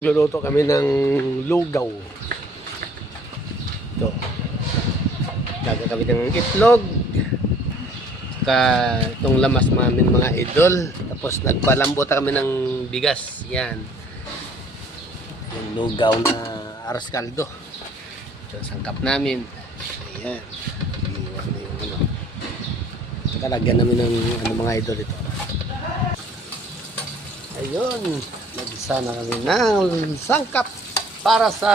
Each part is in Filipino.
Luluto kami ng lugaw. Ito. Daga kami ng itlog. Saka itong lamas namin mga idol. Tapos nagpalambot kami ng bigas. Yan. Yung lugaw na aros kaldo. Ito sangkap namin. Ayan. Iwan na yung ano. Saka lagyan namin ng ano mga idol ito. Ayun. Nagisa na kami ng sangkap para sa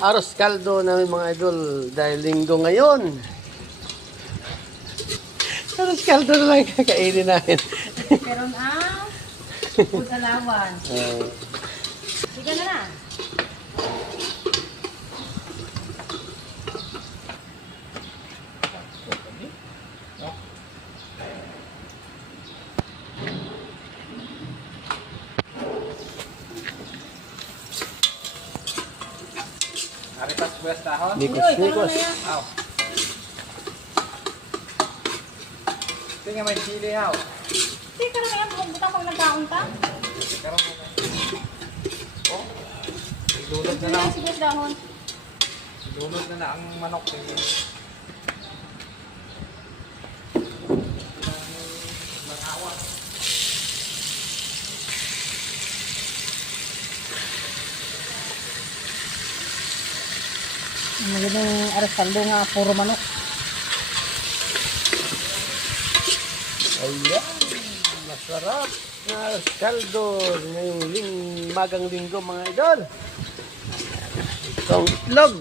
aros kaldo namin mga idol dahil linggo ngayon. Aros kaldo na lang kakainin namin. Pero food allowance. Sige na na. Aripas bukas tahon. Nikos. Aw. Tingnan may chili haw. Sige ka na kaya kung butang pag nagkaon ka. Karon mo. Oh. Idulog na lang. Sige dahon. Idulog na ang manok. Magandang aros kaldo nga, puro manok. Ayan. Masarap na aros kaldo ngayong magang linggo mga idol. Itong itlog.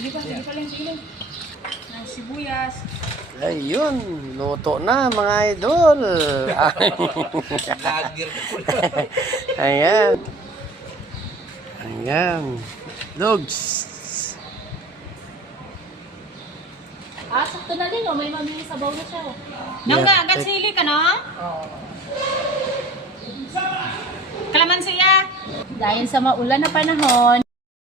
Sige pa lang, sige. Sibuyas. Ayun, luto na mga idol. Ayan. Ayan. Logs. Sakto na din, may mamili sabaw na siya. Nang nga, agad sili ka, no? Oo. Kalamansi ya. Dahil sa maulan na panahon,